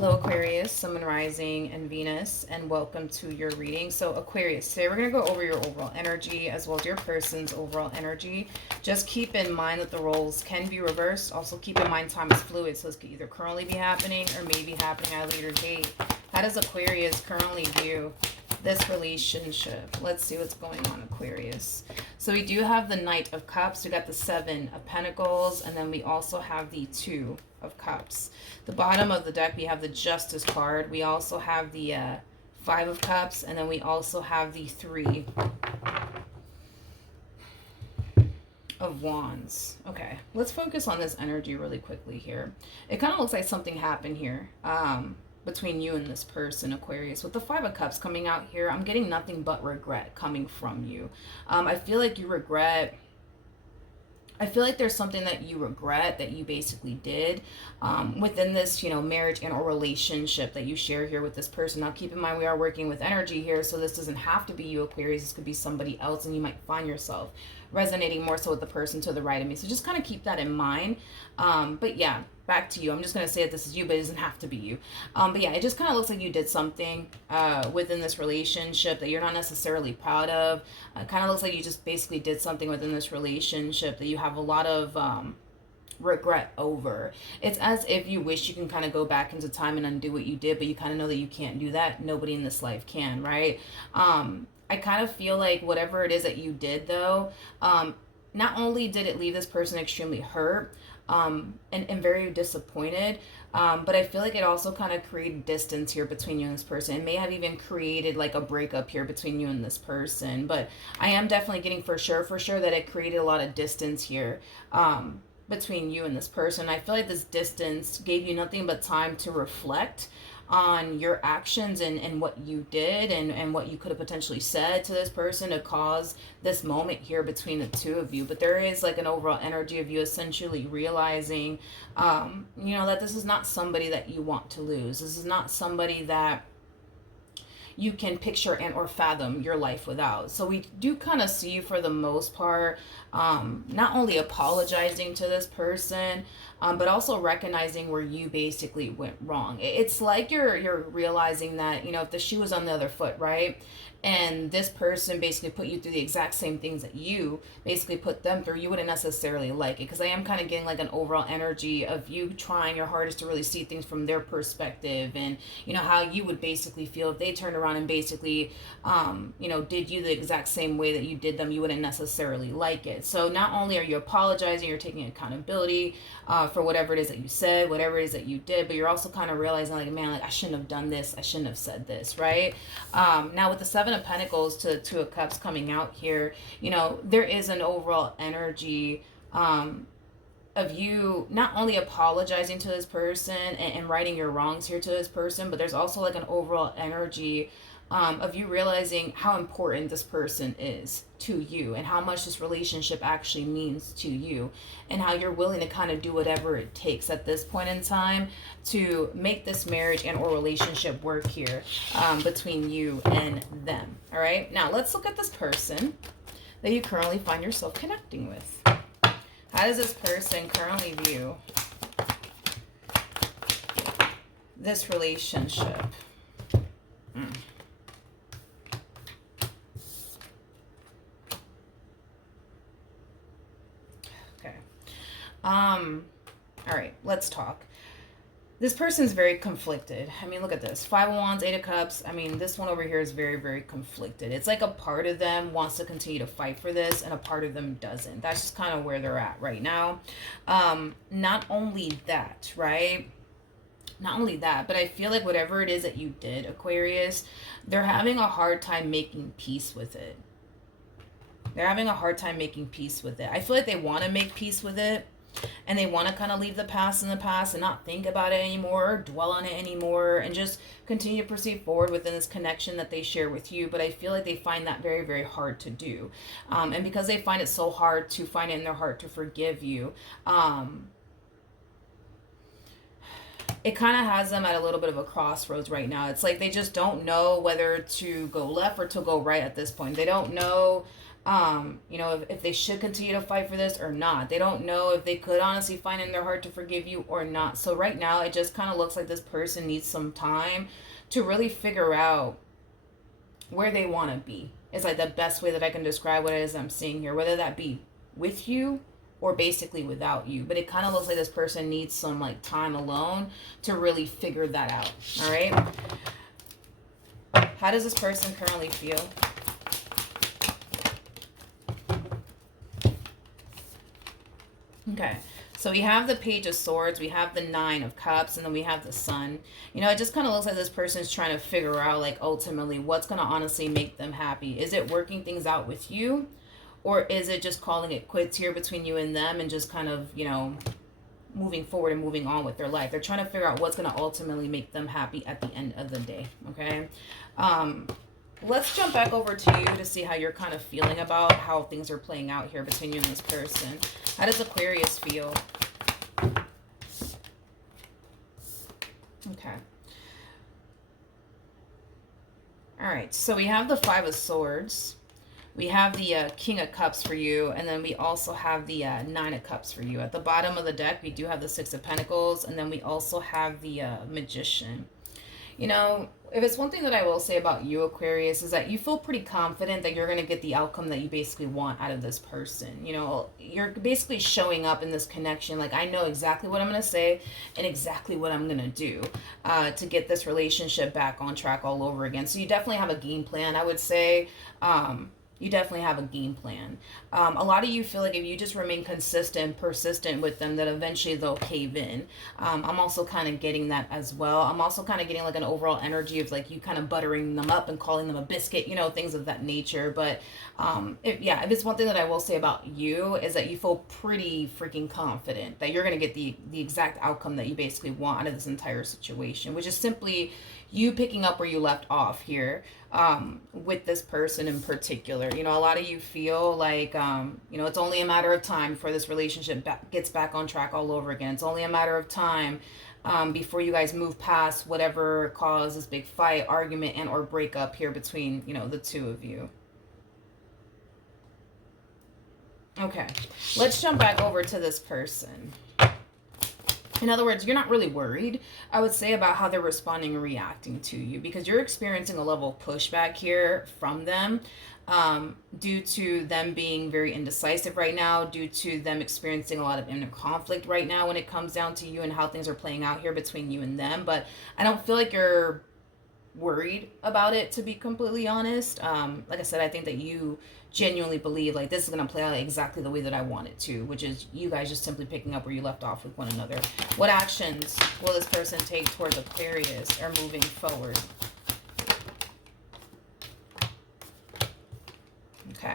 Hello Aquarius, Sun, Moon, Rising, and Venus, and welcome to your reading. So Aquarius, today we're going to go over your overall energy as well as your person's overall energy. Just keep in mind that the roles can be reversed. Also keep in mind time is fluid, so this could either currently be happening or maybe happening at a later date. How does Aquarius currently view this relationship? Let's see what's going on, Aquarius. So we do have the Knight of Cups, we got the Seven of Pentacles, and then we also have the Two of Cups. The bottom of the deck, we have the Justice card. We also have the Five of Cups, and then we also have the Three of Wands. Okay, let's focus on this energy really quickly here. It kind of looks like something happened here between you and this person, Aquarius. With the Five of Cups coming out here, I'm getting nothing but regret coming from you. I feel like you regret... I feel like there's something that you regret that you basically did within this, marriage and or relationship that you share here with this person. Now, keep in mind, we are working with energy here, so this doesn't have to be you, Aquarius. This could be somebody else, and you might find yourself resonating more so with the person to the right of me. So just kind of keep that in mind. But yeah, back to you. I'm just going to say that this is you, but it doesn't have to be you. But yeah, it just kind of looks like you did something within this relationship that you're not necessarily proud of. It kind of looks like you just basically did something within this relationship that you have a lot of regret over. It's as if you wish you can kind of go back into time and undo what you did, but you kind of know that you can't do that. Nobody in this life can, right? I kind of feel like whatever it is that you did, though, not only did it leave this person extremely hurt and very disappointed, but I feel like it also kind of created distance here between you and this person. It may have even created like a breakup here between you and this person, but I am definitely getting for sure that it created a lot of distance here between you and this person. I feel like this distance gave you nothing but time to reflect on your actions and what you did and what you could have potentially said to this person to cause this moment here between the two of you. But there is like an overall energy of you essentially realizing, that this is not somebody that you want to lose. This is not somebody that you can picture and or fathom your life without. So we do kind of see you for the most part, not only apologizing to this person, but also recognizing where you basically went wrong. It's like you're realizing that, if the shoe was on the other foot, right? And this person basically put you through the exact same things that you basically put them through, you wouldn't necessarily like it. Because I am kind of getting like an overall energy of you trying your hardest to really see things from their perspective, and how you would basically feel if they turned around and basically did you the exact same way that you did them. You wouldn't necessarily like it. So not only are you apologizing, you're taking accountability for whatever it is that you said, whatever it is that you did, but you're also kind of realizing like, man, like I shouldn't have done this, I shouldn't have said this, right? Now with the Seven of Pentacles to the Two of Cups coming out here, there is an overall energy of you not only apologizing to this person and righting your wrongs here to this person, but there's also like an overall energy of you realizing how important this person is to you and how much this relationship actually means to you, and how you're willing to kind of do whatever it takes at this point in time to make this marriage and or relationship work here between you and them. All right, now let's look at this person that you currently find yourself connecting with. How does this person currently view this relationship? Okay. All right, let's talk. This person's very conflicted. I mean, look at this. Five of Wands, Eight of Cups. I mean, this one over here is very, very conflicted. It's like a part of them wants to continue to fight for this, and a part of them doesn't. That's just kind of where they're at right now. Not only that, right? Not only that, but I feel like whatever it is that you did, Aquarius, they're having a hard time making peace with it. They're having a hard time making peace with it. I feel like they want to make peace with it, and they want to kind of leave the past in the past and not think about it anymore or dwell on it anymore and just continue to proceed forward within this connection that they share with you. But I feel like they find that very, very hard to do. And because they find it so hard to find it in their heart to forgive you, it kind of has them at a little bit of a crossroads right now. It's like they just don't know whether to go left or to go right at this point. They don't know You know, if they should continue to fight for this or not. They don't know if they could honestly find in their heart to forgive you or not. So right now, it just kind of looks like this person needs some time to really figure out where they want to be. It's like the best way that I can describe what it is I'm seeing here, whether that be with you or basically without you. But it kind of looks like this person needs some like time alone to really figure that out. All right. How does this person currently feel? Okay, so we have the Page of Swords, we have the Nine of Cups, and then we have the Sun. You know, it just kind of looks like this person's trying to figure out, like, ultimately, what's going to honestly make them happy. Is it working things out with you? Or is it just calling it quits here between you and them and just kind of, you know, moving forward and moving on with their life? They're trying to figure out what's going to ultimately make them happy at the end of the day, okay? Let's jump back over to you to see how you're kind of feeling about how things are playing out here between you and this person. How does Aquarius feel? Okay. All right. So we have the Five of Swords. We have the King of Cups for you. And then we also have the Nine of Cups for you. At the bottom of the deck, we do have the Six of Pentacles. And then we also have the Magician. You know, if it's one thing that I will say about you, Aquarius, is that you feel pretty confident that you're going to get the outcome that you basically want out of this person. You know, you're basically showing up in this connection like, I know exactly what I'm going to say and exactly what I'm going to do to get this relationship back on track all over again. So you definitely have a game plan, I would say. You definitely have a game plan. A lot of you feel like if you just remain consistent, persistent with them, that eventually they'll cave in. I'm also kind of getting that as well. I'm also kind of getting like an overall energy of like you kind of buttering them up and calling them a biscuit, you know, things of that nature. But if it's one thing that I will say about you is that you feel pretty freaking confident that you're going to get the exact outcome that you basically want out of this entire situation, which is simply you picking up where you left off here with this person in particular. You know, a lot of you feel like, you know, it's only a matter of time before this relationship gets back on track all over again. It's only a matter of time before you guys move past whatever caused this big fight, argument, and or breakup here between, you know, the two of you. Okay, let's jump back over to this person. In other words, you're not really worried, I would say, about how they're responding and reacting to you, because you're experiencing a level of pushback here from them due to them being very indecisive right now, due to them experiencing a lot of inner conflict right now when it comes down to you and how things are playing out here between you and them. But I don't feel like you're worried about it, to be completely honest. Like I said, I think that you genuinely believe like this is going to play out exactly the way that I want it to, which is you guys just simply picking up where you left off with one another. What actions will this person take towards Aquarius or moving forward? Okay,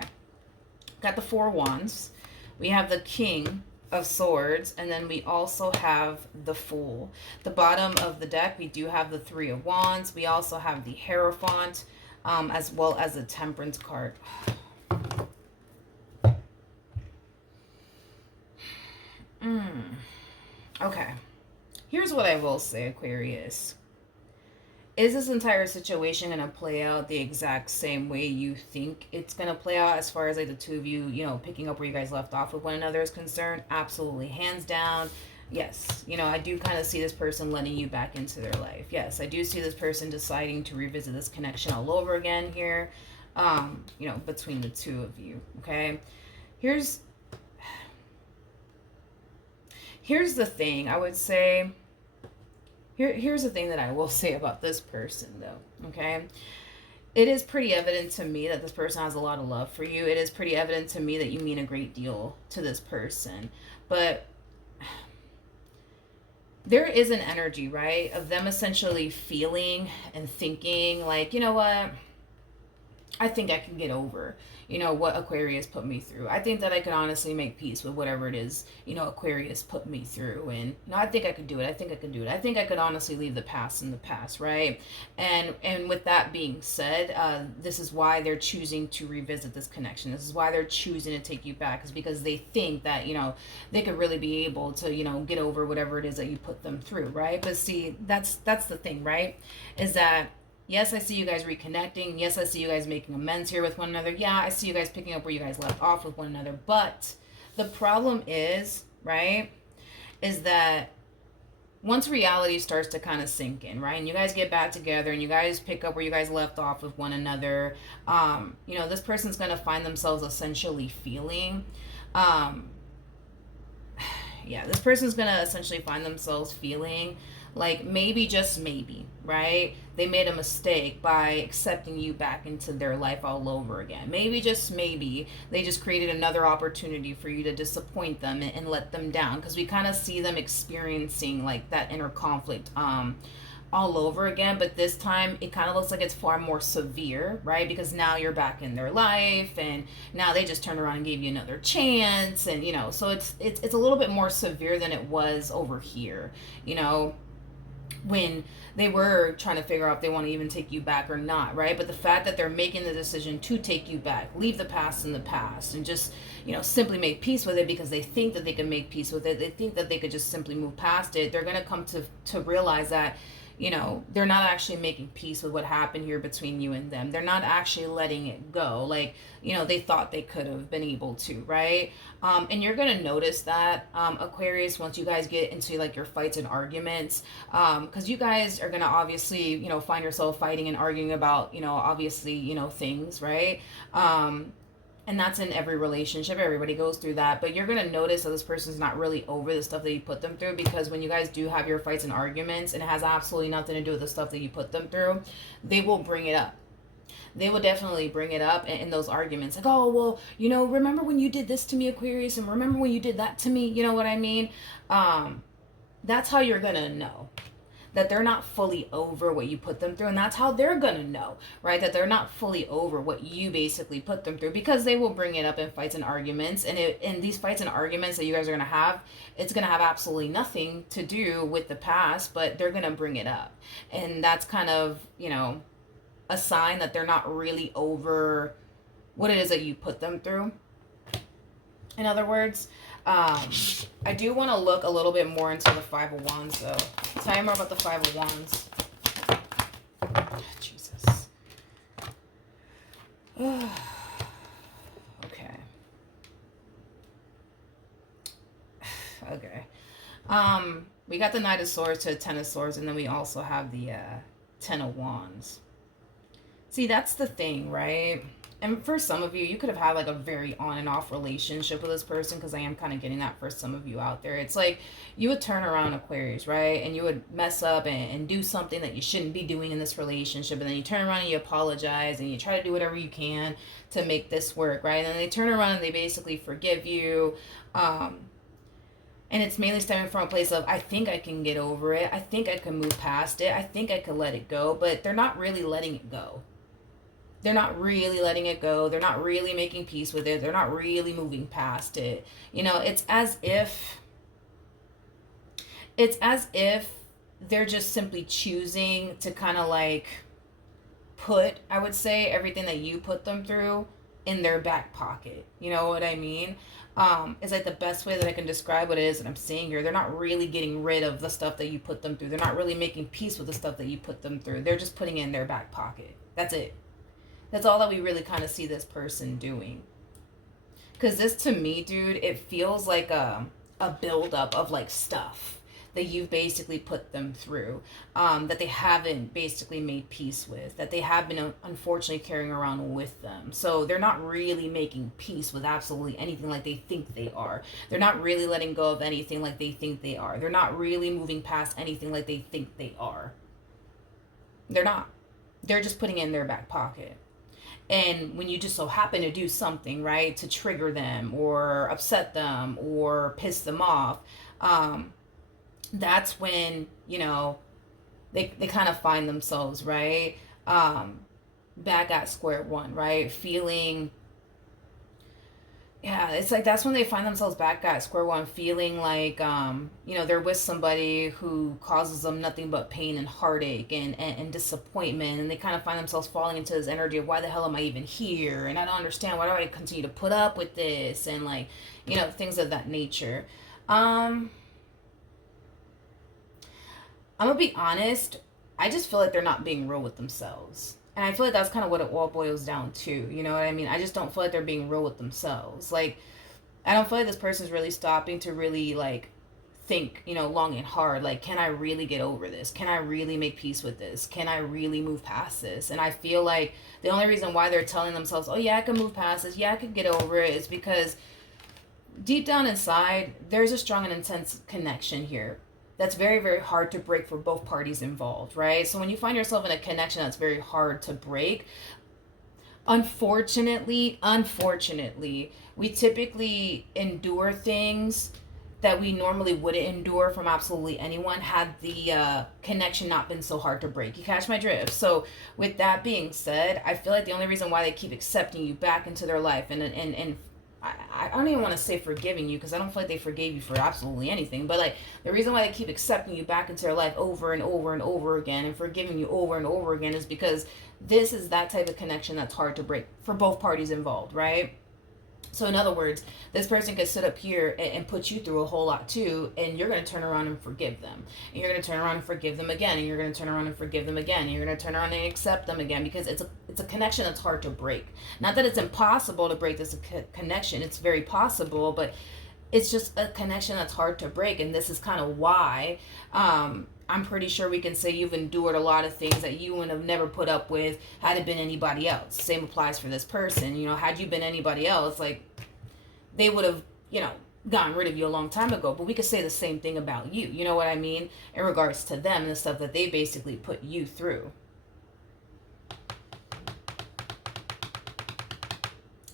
got the Four of Wands. We have the King of Swords, and then we also have the Fool. The bottom of the deck, we do have the Three of Wands. We also have the Hierophant, as well as the Temperance card. Okay, here's what I will say, Aquarius. Is this entire situation going to play out the exact same way you think it's going to play out as far as like the two of you, you know, picking up where you guys left off with one another is concerned? Absolutely. Hands down. Yes. You know, I do kind of see this person letting you back into their life. Yes, I do see this person deciding to revisit this connection all over again here, you know, between the two of you. Okay. Here's the thing I would say. Here's the thing that I will say about this person, though, okay? It is pretty evident to me that this person has a lot of love for you. It is pretty evident to me that you mean a great deal to this person. But there is an energy, right, of them essentially feeling and thinking like, you know what? I think I can get over, you know, what Aquarius put me through. I think that I can honestly make peace with whatever it is, you know, Aquarius put me through. And, you know, I think I could do it. I think I could do it. I think I could honestly leave the past in the past, right? And with that being said, this is why they're choosing to revisit this connection. This is why they're choosing to take you back, is because they think that, you know, they could really be able to, you know, get over whatever it is that you put them through, right? But see, that's the thing, right? Is that Yes, I see you guys reconnecting. Yes, I see you guys making amends here with one another. Yeah, I see you guys picking up where you guys left off with one another. But the problem is, right, is that once reality starts to kind of sink in, right, and you guys get back together and you guys pick up where you guys left off with one another, this person's going to find themselves essentially feeling, um, yeah, this person's going to essentially find themselves feeling like maybe, just maybe, right? They made a mistake by accepting you back into their life all over again. Maybe, just maybe, they just created another opportunity for you to disappoint them and let them down. Because we kind of see them experiencing like that inner conflict all over again, but this time it kind of looks like it's far more severe, right? Because now you're back in their life, and now they just turned around and gave you another chance, and so it's a little bit more severe than it was over here, when they were trying to figure out if they want to even take you back or not, right? But the fact that they're making the decision to take you back, leave the past in the past, and just simply make peace with it because they think that they can make peace with it, they think that they could just simply move past it, they're going to come to realize that they're not actually making peace with what happened here between you and them. They're not actually letting it go like, they thought they could have been able to, right? And you're going to notice that, Aquarius, once you guys get into like your fights and arguments, because you guys are going to obviously, find yourself fighting and arguing about, obviously, things, right? And that's in every relationship. Everybody goes through that. But you're going to notice that this person's not really over the stuff that you put them through, because when you guys do have your fights and arguments, and it has absolutely nothing to do with the stuff that you put them through, they will bring it up. They will definitely bring it up in those arguments. Like, oh, well, remember when you did this to me, Aquarius? And remember when you did that to me? You know what I mean? That's how you're going to know that they're not fully over what you put them through. And that's how they're going to know, right? That they're not fully over what you basically put them through, because they will bring it up in fights and arguments. And in these fights and arguments that you guys are going to have, it's going to have absolutely nothing to do with the past, but they're going to bring it up. And that's kind of, a sign that they're not really over what it is that you put them through. In other words, I do want to look a little bit more into the Five of Wands, though. Tell me more about the Five of Wands. Jesus. Okay. Okay. We got the Knight of Swords to the Ten of Swords, and then we also have the Ten of Wands. See, that's the thing, right? And for some of you, you could have had like a very on and off relationship with this person, because I am kind of getting that for some of you out there. It's like you would turn around, Aquarius, right? And you would mess up and do something that you shouldn't be doing in this relationship. And then you turn around and you apologize and you try to do whatever you can to make this work, right? And then they turn around and they basically forgive you. And it's mainly stemming from a place of, I think I can get over it. I think I can move past it. I think I could let it go. But they're not really letting it go. They're not really letting it go. They're not really making peace with it. They're not really moving past it. It's as if they're just simply choosing to kind of like put, I would say, everything that you put them through in their back pocket. You know what I mean? It's like the best way that I can describe what it is that I'm seeing here. They're not really getting rid of the stuff that you put them through. They're not really making peace with the stuff that you put them through. They're just putting it in their back pocket. That's it. That's all that we really kind of see this person doing. Because this, to me, dude, it feels like a buildup of like stuff that you've basically put them through, that they haven't basically made peace with, that they have been unfortunately carrying around with them. So they're not really making peace with absolutely anything like they think they are. They're not really letting go of anything like they think they are. They're not really moving past anything like they think they are. They're not. They're just putting it in their back pocket. And when you just so happen to do something, right, to trigger them or upset them or piss them off, that's when, they kind of find themselves, right, back at square one, right, feeling, yeah, it's like that's when they find themselves back at square one, feeling like, they're with somebody who causes them nothing but pain and heartache and disappointment. And they kind of find themselves falling into this energy of, why the hell am I even here? And I don't understand. Why do I continue to put up with this? And like, things of that nature. I'm going to be honest. I just feel like they're not being real with themselves. And I feel like that's kind of what it all boils down to. You know what I mean? I just don't feel like they're being real with themselves. Like, I don't feel like this person's really stopping to really, like, think, long and hard. Like, can I really get over this? Can I really make peace with this? Can I really move past this? And I feel like the only reason why they're telling themselves, oh, yeah, I can move past this. Yeah, I can get over it, is because deep down inside, there's a strong and intense connection here that's very, very hard to break for both parties involved, right? So when you find yourself in a connection that's very hard to break, unfortunately, we typically endure things that we normally wouldn't endure from absolutely anyone had the connection not been so hard to break. You catch my drift? So with that being said, I feel like the only reason why they keep accepting you back into their life and I don't even want to say forgiving you, because I don't feel like they forgave you for absolutely anything. But like, the reason why they keep accepting you back into their life over and over and over again and forgiving you over and over again is because this is that type of connection that's hard to break for both parties involved, right? So in other words, this person could sit up here and put you through a whole lot too, and you're going to turn around and forgive them. And you're going to turn around and forgive them again, and you're going to turn around and forgive them again, and you're going to turn around and accept them again, because it's a connection that's hard to break. Not that it's impossible to break this connection. It's very possible, but it's just a connection that's hard to break. And this is kind of why I'm pretty sure we can say you've endured a lot of things that you would have never put up with had it been anybody else. Same applies for this person. Had you been anybody else, like, they would have, gotten rid of you a long time ago. But we could say the same thing about you. You know what I mean? In regards to them and the stuff that they basically put you through.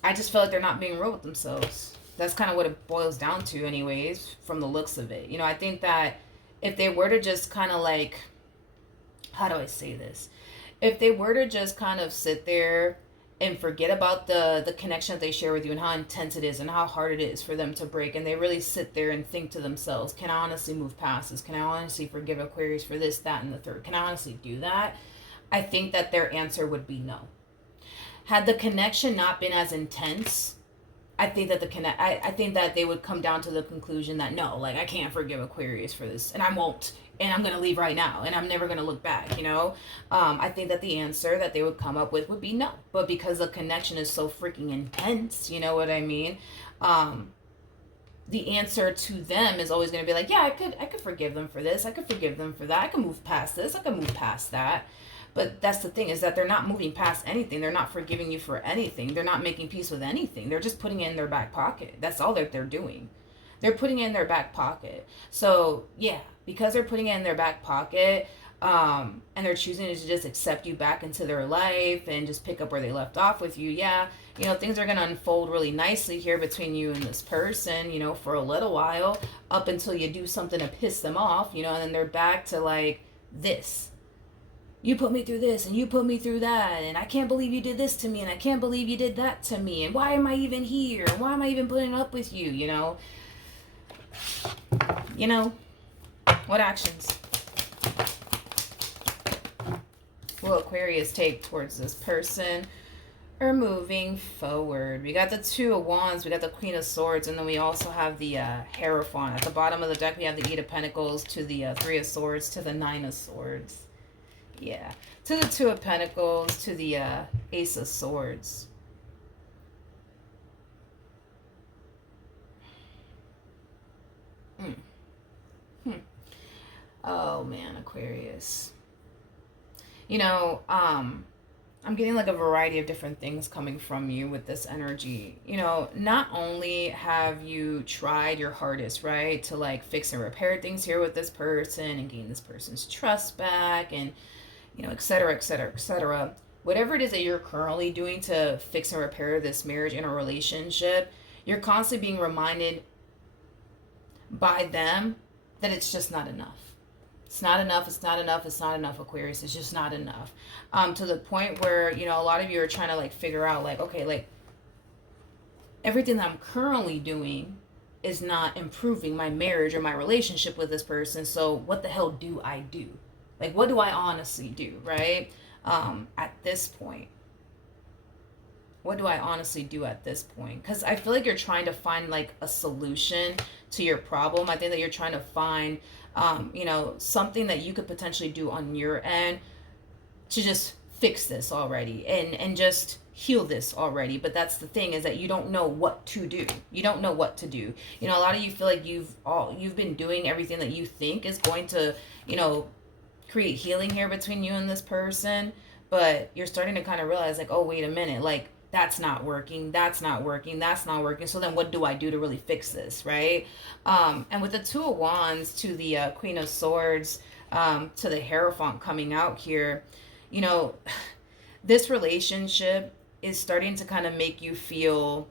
I just feel like they're not being real with themselves. That's kind of what it boils down to anyways, from the looks of it. I think that if they were to just kind of like, how do I say this? If they were to just kind of sit there and forget about the connection that they share with you and how intense it is and how hard it is for them to break, and they really sit there and think to themselves, can I honestly move past this? Can I honestly forgive Aquarius for this, that, and the third? Can I honestly do that? I think that their answer would be no. Had the connection not been as intense, I think that I think that they would come down to the conclusion that no, like, I can't forgive Aquarius for this, and I won't, and I'm gonna leave right now, and I'm never gonna look back. I think that the answer that they would come up with would be no. But because the connection is so freaking intense, you know what I mean? The answer to them is always gonna be like, yeah, I could forgive them for this, I could forgive them for that, I could move past this, I could move past that. But that's the thing, is that they're not moving past anything. They're not forgiving you for anything. They're not making peace with anything. They're just putting it in their back pocket. That's all that they're doing. They're putting it in their back pocket. So, yeah, because they're putting it in their back pocket, and they're choosing to just accept you back into their life and just pick up where they left off with you, yeah, things are going to unfold really nicely here between you and this person, for a little while, up until you do something to piss them off, and then they're back to, like, this. You put me through this, and you put me through that, and I can't believe you did this to me, and I can't believe you did that to me, and why am I even here? Why am I even putting up with you, What actions will Aquarius take towards this person or moving forward? We got the Two of Wands, we got the Queen of Swords, and then we also have the Hierophant. At the bottom of the deck, we have the Eight of Pentacles to the Three of Swords to the Nine of Swords. Yeah, to the Two of Pentacles, to the Ace of Swords. Oh, man, Aquarius. I'm getting like a variety of different things coming from you with this energy. Not only have you tried your hardest, right, to like fix and repair things here with this person and gain this person's trust back and et cetera, et cetera, et cetera. Whatever it is that you're currently doing to fix and repair this marriage and a relationship, you're constantly being reminded by them that it's just not enough. It's not enough, it's not enough, it's not enough, Aquarius. It's just not enough. To the point where, a lot of you are trying to like figure out like, okay, like everything that I'm currently doing is not improving my marriage or my relationship with this person. So what the hell do I do? Like, what do I honestly do, right? At this point. What do I honestly do at this point? Because I feel like you're trying to find, like, a solution to your problem. I think that you're trying to find You know, something that you could potentially do on your end to just fix this already and just heal this already. But that's the thing, is that you don't know what to do. You don't know what to do. You know, a lot of you feel like you've been doing everything that you think is going to, you know, create healing here between you and this person, but you're starting to kind of realize, like, oh, wait a minute, like, that's not working, that's not working, that's not working. So then what do I do to really fix this, right? And with the Two of Wands to the Queen of Swords, to the Hierophant coming out here, you know, this relationship is starting to kind of make you feel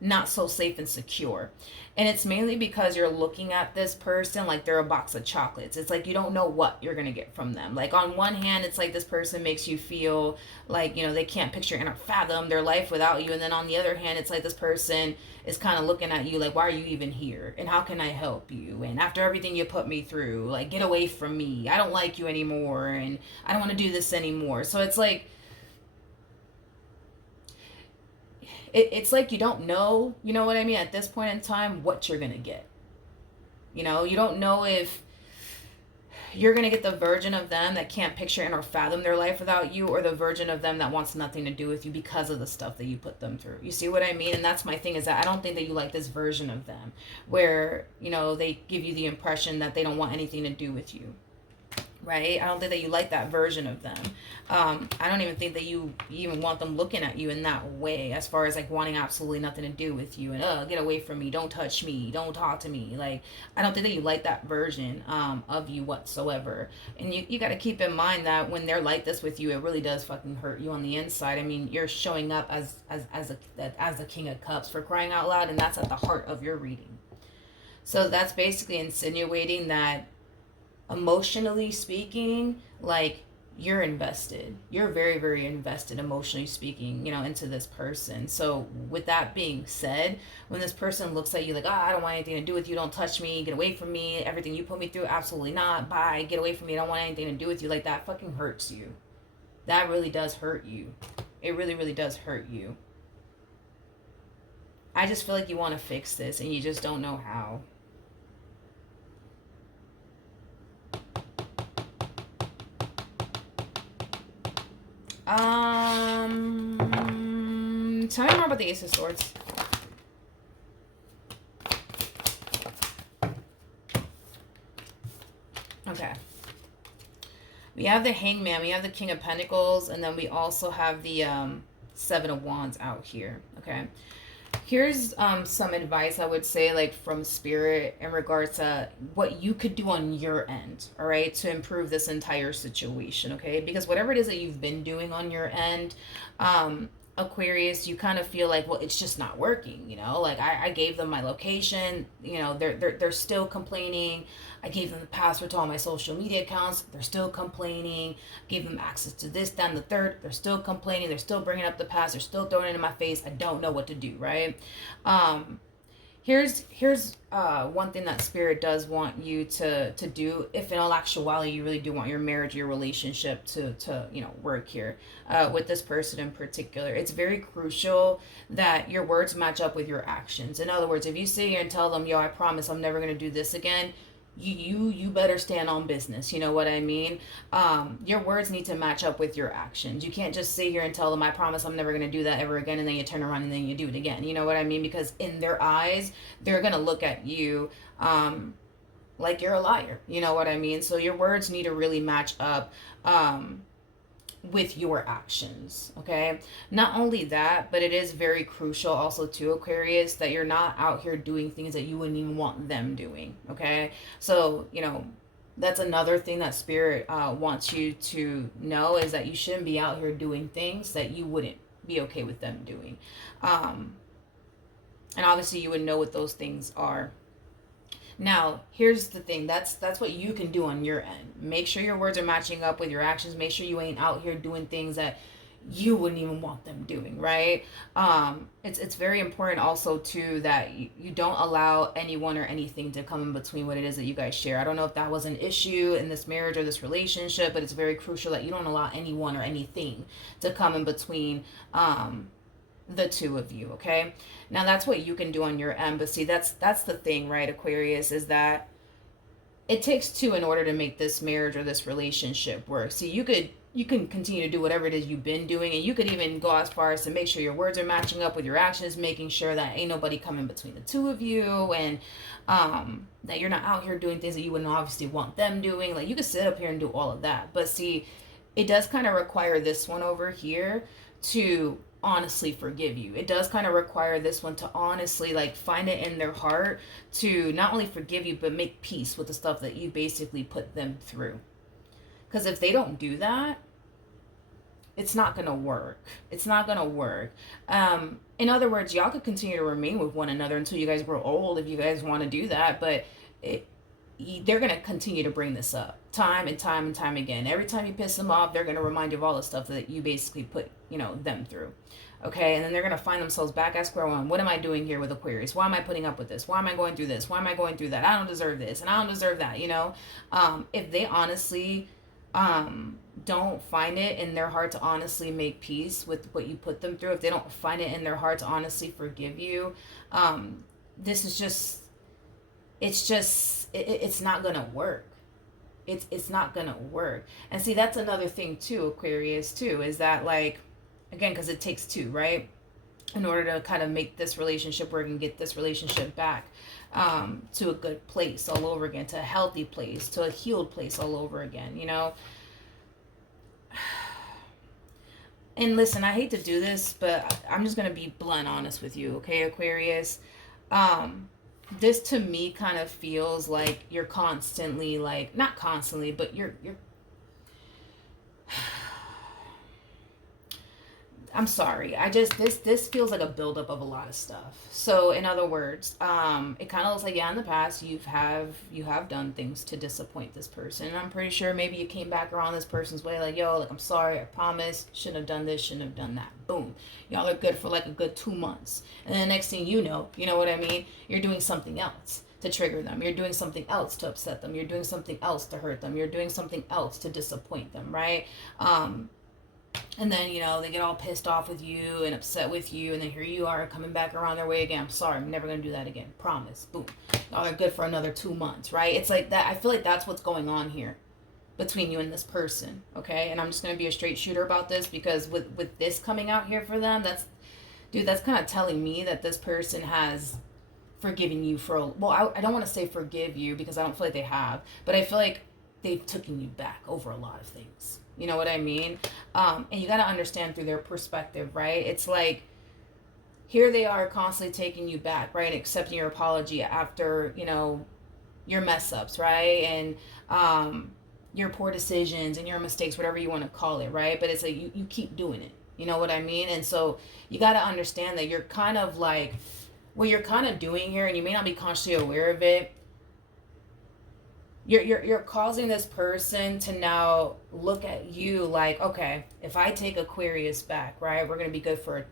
not so safe and secure. And it's mainly because you're looking at this person like they're a box of chocolates. It's like you don't know what you're going to get from them. Like, on one hand, it's like this person makes you feel like, you know, they can't picture and fathom their life without you. And then on the other hand, it's like this person is kind of looking at you like, why are you even here? And how can I help you? And after everything you put me through, like, get away from me. I don't like you anymore. And I don't want to do this anymore. So it's like, it's like you don't know, you know what I mean, at this point in time, what you're going to get. You know, you don't know if you're going to get the version of them that can't picture and or fathom their life without you, or the version of them that wants nothing to do with you because of the stuff that you put them through. You see what I mean? And that's my thing, is that I don't think that you like this version of them where, you know, they give you the impression that they don't want anything to do with you. Right? I don't think that you like that version of them. I don't even think that you even want them looking at you in that way, as far as like wanting absolutely nothing to do with you and get away from me, don't touch me, don't talk to me. Like, I don't think that you like that version of you whatsoever. And you got to keep in mind that when they're like this with you, it really does fucking hurt you on the inside. I mean, you're showing up as the King of Cups, for crying out loud, and that's at the heart of your reading. So that's basically insinuating that, emotionally speaking, like, you're invested. You're very, very invested, emotionally speaking, you know, into this person. So with that being said, when this person looks at you like, I don't want anything to do with you, don't touch me, get away from me, everything you put me through, absolutely not, bye, get away from me, I don't want anything to do with you, like, that fucking hurts you. That really does hurt you. It really, really does hurt you. I just feel like you want to fix this and you just don't know how. Tell me more about the Ace of Swords. Okay. We have the Hangman, we have the King of Pentacles, and then we also have the Seven of Wands out here. Okay. Here's some advice I would say, like, from Spirit in regards to what you could do on your end, all right, to improve this entire situation, okay? Because whatever it is that you've been doing on your end, Aquarius, you kind of feel like, well, it's just not working, you know? Like, I gave them my location, you know, they're still complaining. I gave them the password to all my social media accounts. They're still complaining. Gave them access to this, that, and the third. They're still complaining. They're still bringing up the past. They're still throwing it in my face. I don't know what to do, right? Here's one thing that Spirit does want you to do, if in all actuality you really do want your marriage, your relationship to you know, work here with this person in particular. It's very crucial that your words match up with your actions. In other words, if you sit here and tell them, yo, I promise I'm never going to do this again, you better stand on business. You know what I mean? Your words need to match up with your actions. You can't just sit here and tell them, I promise I'm never going to do that ever again, and then you turn around and then you do it again. You know what I mean? Because in their eyes, they're going to look at you like you're a liar. You know what I mean? So your words need to really match up with your actions, okay? Not only that, but it is very crucial also to Aquarius that you're not out here doing things that you wouldn't even want them doing, okay? So, you know, that's another thing that Spirit wants you to know, is that you shouldn't be out here doing things that you wouldn't be okay with them doing. And obviously you would know what those things are. Now, here's the thing. That's what you can do on your end. Make sure your words are matching up with your actions. Make sure you ain't out here doing things that you wouldn't even want them doing, right? It's very important also, too, that you don't allow anyone or anything to come in between what it is that you guys share. I don't know if that was an issue in this marriage or this relationship, but it's very crucial that you don't allow anyone or anything to come in between the two of you, okay? Now that's what you can do on your end, but see, that's the thing, right, Aquarius, is that it takes two in order to make this marriage or this relationship work. See, you can continue to do whatever it is you've been doing, and you could even go as far as to make sure your words are matching up with your actions, making sure that ain't nobody coming between the two of you, and that you're not out here doing things that you wouldn't obviously want them doing. Like, you could sit up here and do all of that, but see, it does kind of require this one over here to honestly forgive you. It does kind of require this one to honestly, like, find it in their heart to not only forgive you but make peace with the stuff that you basically put them through. Because if they don't do that, it's not gonna work. It's not gonna work. In other words, y'all could continue to remain with one another until you guys grow old if you guys want to do that, but they're gonna continue to bring this up time and time and time again. Every time you piss them off, they're gonna remind you of all the stuff that you basically put, them through. Okay, and then they're gonna find themselves back at square one. What am I doing here with Aquarius? Why am I putting up with this? Why am I going through this? Why am I going through that? I don't deserve this and I don't deserve that. If they honestly don't find it in their heart to honestly make peace with what you put them through, if they don't find it in their heart to honestly forgive you, this is just, it's not gonna work. It's not gonna work. And see, that's another thing too, Aquarius, too, is that, like, again, because it takes two, right, in order to kind of make this relationship work and get this relationship back to a good place all over again, to a healthy place, to a healed place all over again, And listen, I hate to do this, but I'm just going to be blunt honest with you, okay, Aquarius? This to me kind of feels like you're constantly, like, not constantly, but you're I'm sorry. This feels like a buildup of a lot of stuff. So in other words, it kind of looks like, yeah, in the past you have done things to disappoint this person. And I'm pretty sure maybe you came back around this person's way, like, yo, like, I'm sorry, I promise, shouldn't have done this, shouldn't have done that. Boom. Y'all are good for like a good 2 months. And then the next thing you know what I mean? You're doing something else to trigger them. You're doing something else to upset them. You're doing something else to hurt them. You're doing something else to disappoint them, right? And then, they get all pissed off with you and upset with you. And then here you are coming back around their way again. I'm sorry, I'm never going to do that again. Promise. Boom. Y'all are good for another 2 months, right? It's like that. I feel like that's what's going on here between you and this person, okay? And I'm just going to be a straight shooter about this, because with this coming out here for them, that's kind of telling me that this person has forgiven you for, I don't want to say forgive you, because I don't feel like they have, but I feel like they've taken you back over a lot of things. You know what I mean? And you got to understand through their perspective, right? It's like, here they are constantly taking you back, right? Accepting your apology after, your mess ups, right? And your poor decisions and your mistakes, whatever you want to call it, right? But it's like, you keep doing it. You know what I mean? And so you got to understand that you're kind of like, what you're kind of doing here, and you may not be consciously aware of it, you're causing this person to now look at you like, okay, if I take Aquarius back, right, we're going to be good for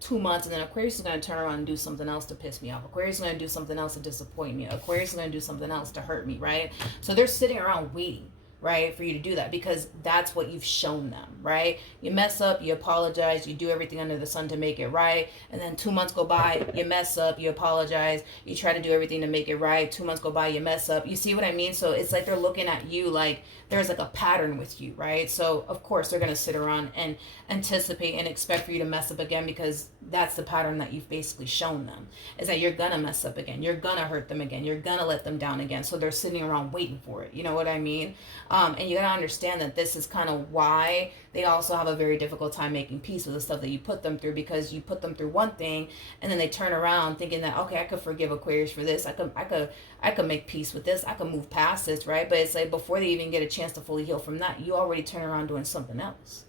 2 months, and then Aquarius is going to turn around and do something else to piss me off. Aquarius is going to do something else to disappoint me. Aquarius is going to do something else to hurt me, right? So they're sitting around waiting, right, for you to do that, because that's what you've shown them, right? You mess up, you apologize, you do everything under the sun to make it right, and then 2 months go by, you mess up, you apologize, you try to do everything to make it right, 2 months go by, you mess up. You see what I mean? So it's like they're looking at you like there's like a pattern with you, right? So of course they're going to sit around and anticipate and expect for you to mess up again, because that's the pattern that you've basically shown them, is that you're going to mess up again, you're going to hurt them again, you're going to let them down again. So they're sitting around waiting for it. You know what I mean? And you got to understand that this is kind of why they also have a very difficult time making peace with the stuff that you put them through, because you put them through one thing and then they turn around thinking that, okay, I could forgive Aquarius for this. I could make peace with this. I could move past this, right? But it's like, before they even get a chance to fully heal from that, you already turn around doing something else.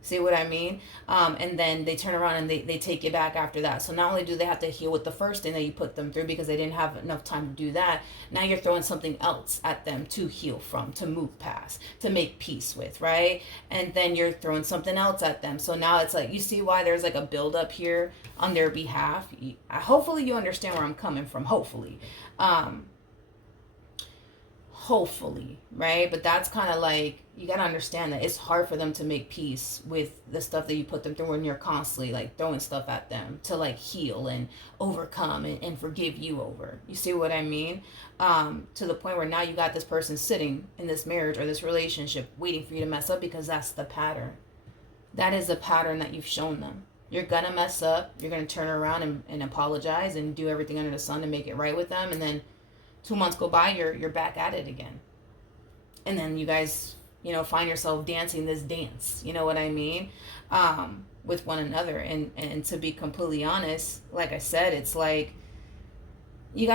See what I mean? And then they turn around and they take you back after that. So not only do they have to heal with the first thing that you put them through, because they didn't have enough time to do that, now you're throwing something else at them to heal from, to move past, to make peace with, right? And then you're throwing something else at them. So now it's like, you see why there's like a buildup here on their behalf? Hopefully you understand where I'm coming from. Hopefully hopefully, right? But that's kind of like, you got to understand that it's hard for them to make peace with the stuff that you put them through when you're constantly like throwing stuff at them to like heal and overcome and forgive you over. You see what I mean? To the point where now you got this person sitting in this marriage or this relationship waiting for you to mess up, because that's the pattern. That is the pattern that you've shown them. You're gonna mess up, you're gonna turn around and apologize and do everything under the sun to make it right with them, and then 2 months go by, you're back at it again. And then you guys, find yourself dancing this dance, you know what I mean? With one another. And to be completely honest, like I said, it's like, you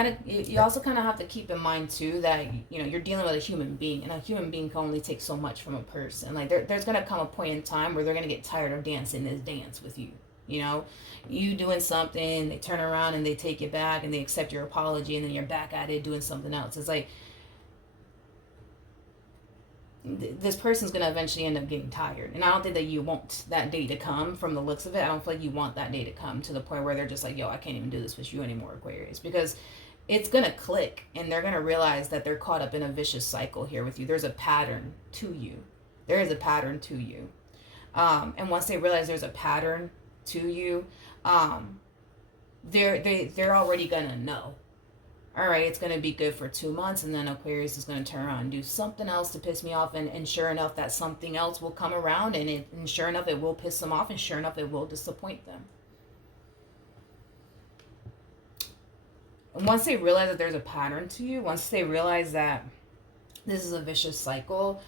also kind of have to keep in mind too that you're dealing with a human being, and a human being can only take so much from a person. Like there's gonna come a point in time where they're gonna get tired of dancing this dance with you. You doing something, they turn around and they take it back and they accept your apology, and then you're back at it doing something else. It's like this person's gonna eventually end up getting tired, and I don't think that you want that day to come. From the looks of it, I don't feel like you want that day to come to the point where they're just like, yo, I can't even do this with you anymore, Aquarius, because it's gonna click and they're gonna realize that they're caught up in a vicious cycle here with you. There's a pattern to you. There is a pattern to you. And once they realize there's a pattern to you, they're already gonna know. All right, it's gonna be good for 2 months, and then Aquarius is gonna turn around and do something else to piss me off, and sure enough, that something else will come around, and sure enough, it will piss them off, and sure enough, it will disappoint them. And once they realize that there's a pattern to you, once they realize that this is a vicious cycle,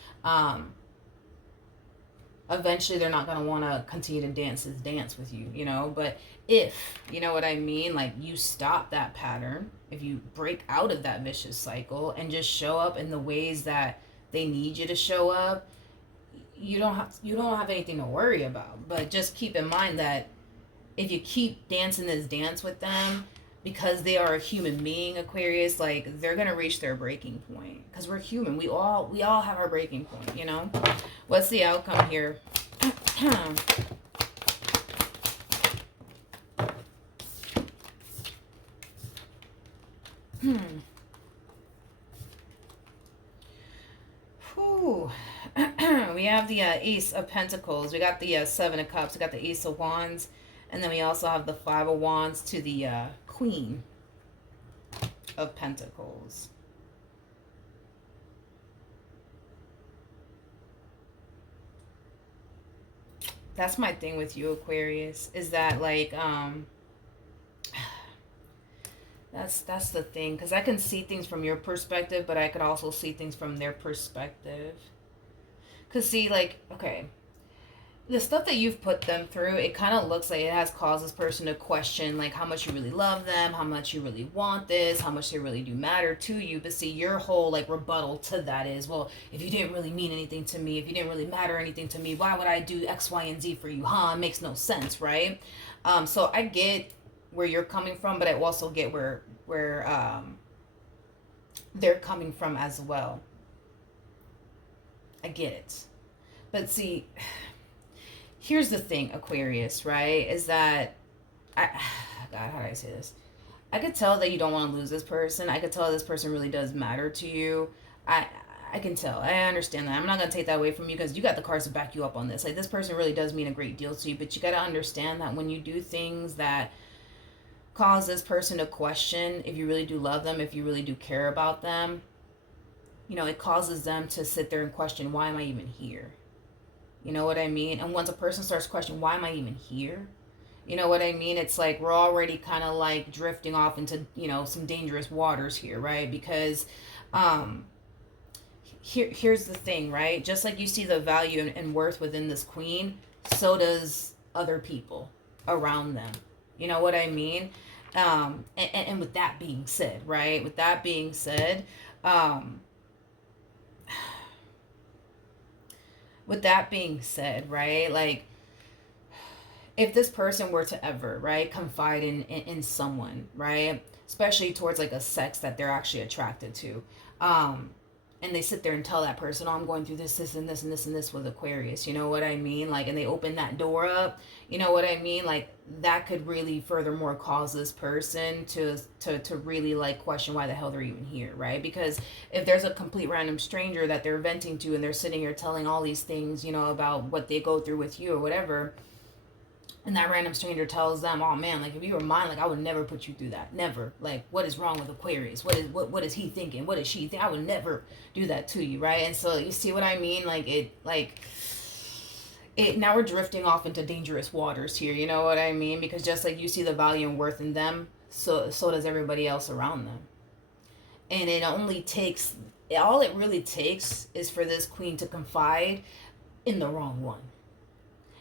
eventually they're not going to want to continue to dance this dance with you, but if, you know what I mean, like you stop that pattern, if you break out of that vicious cycle and just show up in the ways that they need you to show up, you don't have anything to worry about. But just keep in mind that if you keep dancing this dance with them, because they are a human being, Aquarius, like they're gonna reach their breaking point. Because we're human, we all have our breaking point. What's the outcome here? Whew. We have the Ace of Pentacles. We got the Seven of Cups. We got the Ace of Wands. And then we also have the Five of Wands to the Queen of Pentacles. That's my thing with you, Aquarius, is that like that's the thing, because I can see things from your perspective, but I could also see things from their perspective. Because see, like, okay, the stuff that you've put them through, it kind of looks like it has caused this person to question like how much you really love them, how much you really want this, how much they really do matter to you. But see, your whole like rebuttal to that is, well, if you didn't really mean anything to me, if you didn't really matter anything to me, why would I do X, Y, and Z for you? It makes no sense, right? So I get where you're coming from, but I also get where they're coming from as well. I get it. But see, here's the thing, Aquarius, right? Is that, God, how do I say this? I could tell that you don't want to lose this person. I could tell this person really does matter to you. I can tell. I understand that. I'm not going to take that away from you, because you got the cards to back you up on this. Like, this person really does mean a great deal to you, but you got to understand that when you do things that cause this person to question if you really do love them, if you really do care about them, it causes them to sit there and question, why am I even here? You know what I mean? And once a person starts questioning, why am I even here? You know what I mean? It's like we're already kind of like drifting off into, some dangerous waters here, right? Because here's the thing, right? Just like you see the value and worth within this queen, so does other people around them. You know what I mean? And with that being said, right? With that being said, right, like if this person were to ever, right, confide in someone, right, especially towards like a sex that they're actually attracted to, and and they sit there and tell that person, oh, I'm going through this, this, and this, and this, and this with Aquarius. You know what I mean? Like, and they open that door up. You know what I mean? Like, that could really furthermore cause this person to really like question why the hell they're even here, right? Because if there's a complete random stranger that they're venting to and they're sitting here telling all these things, you know, about what they go through with you or whatever, and that random stranger tells them, oh man, like if you were mine, like I would never put you through that. Never. Like, what is wrong with Aquarius? What is he thinking? What is she think? I would never do that to you, right? And so you see what I mean? It now we're drifting off into dangerous waters here, you know what I mean? Because just like you see the value and worth in them, so does everybody else around them. And it only takes, all it really takes is for this queen to confide in the wrong one.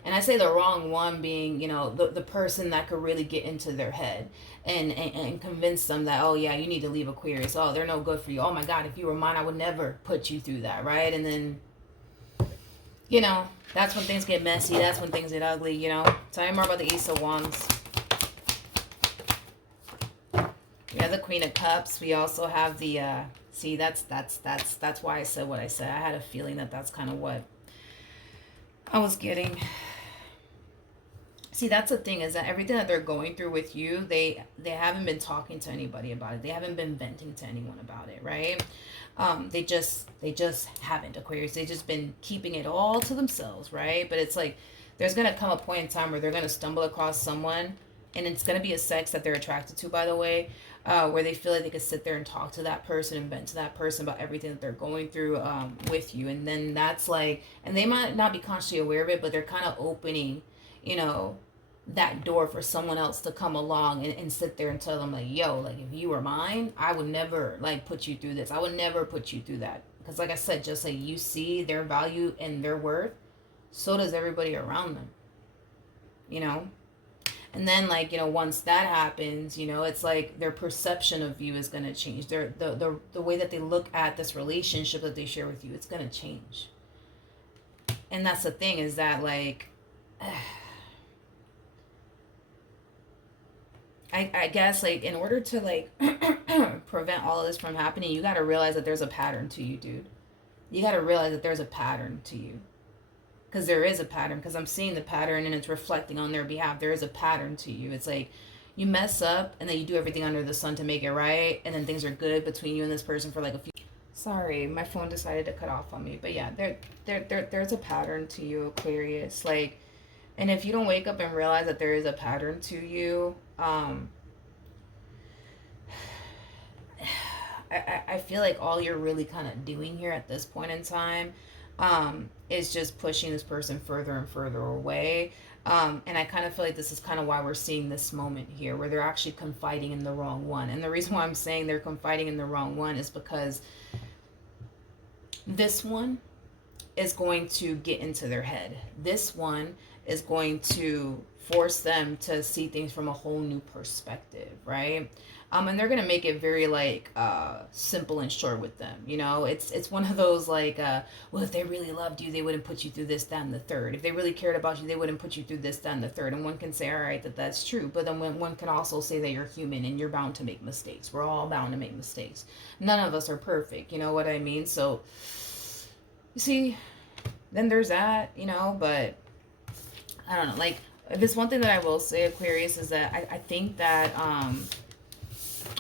And I say the wrong one being, you know, the person that could really get into their head and convince them that, oh, yeah, you need to leave Aquarius. Oh, they're no good for you. Oh, my God, if you were mine, I would never put you through that, right? And then, you know, that's when things get messy. That's when things get ugly, you know. Tell me more about the Ace of Wands. We have the Queen of Cups. We also have the, see, that's why I said what I said. I had a feeling that that's kind of what I was getting. See, that's the thing, is that everything that they're going through with you, they haven't been talking to anybody about it. They haven't been venting to anyone about it, right? They just haven't, Aquarius. They've just been keeping it all to themselves, right? But it's like there's going to come a point in time where they're going to stumble across someone, and it's going to be a sex that they're attracted to, by the way, where they feel like they could sit there and talk to that person and vent to that person about everything that they're going through with you. And then that's like, and they might not be consciously aware of it, but they're kind of opening, you know, that door for someone else to come along and sit there and tell them like, yo, like if you were mine, I would never like put you through this. I would never put you through that. Because like I said, just like you see their value and their worth, so does everybody around them, you know? And then like, you know, once that happens, you know, it's like their perception of you is going to change. The way that they look at this relationship that they share with you, it's going to change. And that's the thing, is that like, I guess like in order to like prevent all of this from happening, you got to realize that there's a pattern to you, dude. You got to realize that there's a pattern to you. Because there is a pattern, because I'm seeing the pattern and it's reflecting on their behalf. There is a pattern to you. It's like you mess up and then you do everything under the sun to make it right, and then things are good between you and this person for like a few. Sorry, my phone decided to cut off on me. But yeah, there's a pattern to you, Aquarius. Like, and if you don't wake up and realize that there is a pattern to you, I feel like all you're really kind of doing here at this point in time is just pushing this person further and further away. And I kind of feel like this is kind of why we're seeing this moment here where they're actually confiding in the wrong one. And the reason why I'm saying they're confiding in the wrong one is because this one is going to get into their head. This one is going to force them to see things from a whole new perspective, right? And they're gonna make it very like simple and short with them. You know, it's one of those like, well, if they really loved you, they wouldn't put you through this, that, and the third. If they really cared about you, they wouldn't put you through this, that, and the third. And one can say, all right, that's true. But then one can also say that you're human and you're bound to make mistakes. We're all bound to make mistakes. None of us are perfect. You know what I mean? So, you see, then there's that, you know, but I don't know. Like, there's one thing that I will say, Aquarius, is that I think that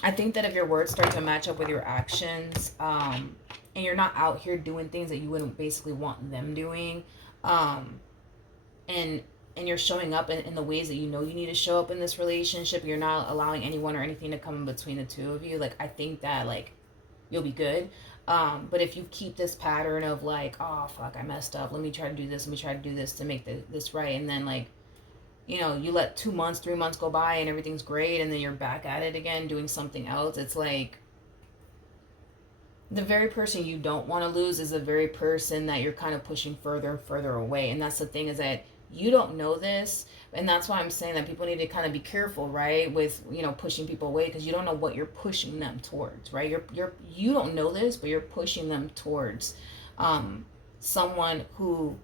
if your words start to match up with your actions, and you're not out here doing things that you wouldn't basically want them doing, and you're showing up in the ways that you know you need to show up in this relationship, you're not allowing anyone or anything to come in between the two of you, like, I think that, like, you'll be good. But if you keep this pattern of, like, oh, fuck, I messed up, let me try to do this, let me try to do this to make this right, and then, like, you know, you let 2 months, 3 months go by and everything's great, and then you're back at it again doing something else, it's like the very person you don't want to lose is the very person that you're kind of pushing further and further away. And that's the thing, is that you don't know this, and that's why I'm saying that people need to kind of be careful, right, with, you know, pushing people away, because you don't know what you're pushing them towards, right? You don't know this, but you're pushing them towards someone who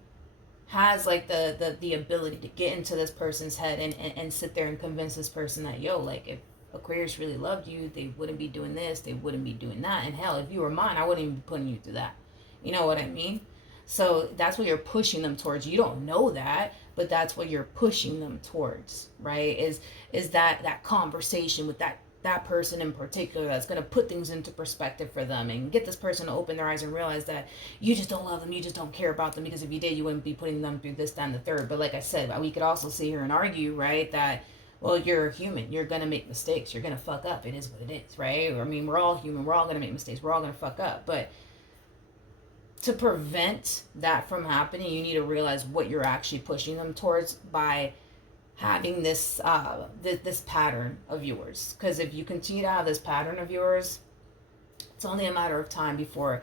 has like the ability to get into this person's head and sit there and convince this person that, yo, like, Aquarius really loved you, they wouldn't be doing this, they wouldn't be doing that. And hell, if you were mine, I wouldn't even be putting you through that. You know what I mean? So that's what you're pushing them towards. You don't know that, but that's what you're pushing them towards, right? Is that conversation with that person in particular that's going to put things into perspective for them and get this person to open their eyes and realize that you just don't love them, you just don't care about them, because if you did, you wouldn't be putting them through this, that, and the third. But like I said, we could also sit here and argue, right, that, well, you're a human, you're going to make mistakes, you're going to fuck up, it is what it is, right? I mean, we're all human, we're all going to make mistakes, we're all going to fuck up. But to prevent that from happening, you need to realize what you're actually pushing them towards by having this this pattern of yours. Because if you continue to have this pattern of yours, it's only a matter of time before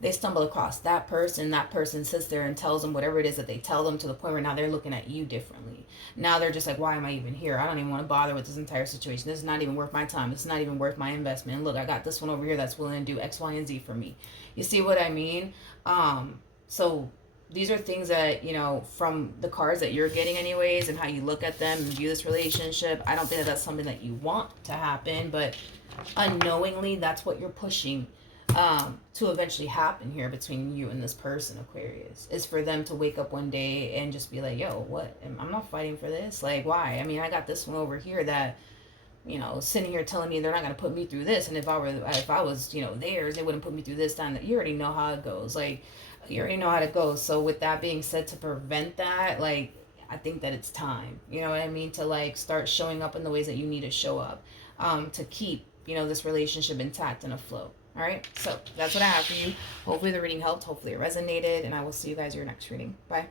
they stumble across that person sits there and tells them whatever it is that they tell them, to the point where now they're looking at you differently. Now they're just like, why am I even here? I don't even want to bother with this entire situation. This is not even worth my time. It's not even worth my investment. And look, I got this one over here that's willing to do X, Y, and Z for me. You see what I mean? So these are things that, you know, from the cards that you're getting anyways, and how you look at them and view this relationship, I don't think that that's something that you want to happen, but unknowingly that's what you're pushing to eventually happen here between you and this person, Aquarius, is for them to wake up one day and just be like, yo, what? I'm not fighting for this. Like, why? I mean, I got this one over here that, you know, sitting here telling me they're not going to put me through this. And if I was, you know, theirs, they wouldn't put me through this time. That you already know how it goes. Like, you already know how it goes. So with that being said, to prevent that, like, I think that it's time, you know what I mean? To like start showing up in the ways that you need to show up, to keep, you know, this relationship intact and afloat. All right, so that's what I have for you. Hopefully the reading helped. Hopefully it resonated, and I will see you guys in your next reading. Bye.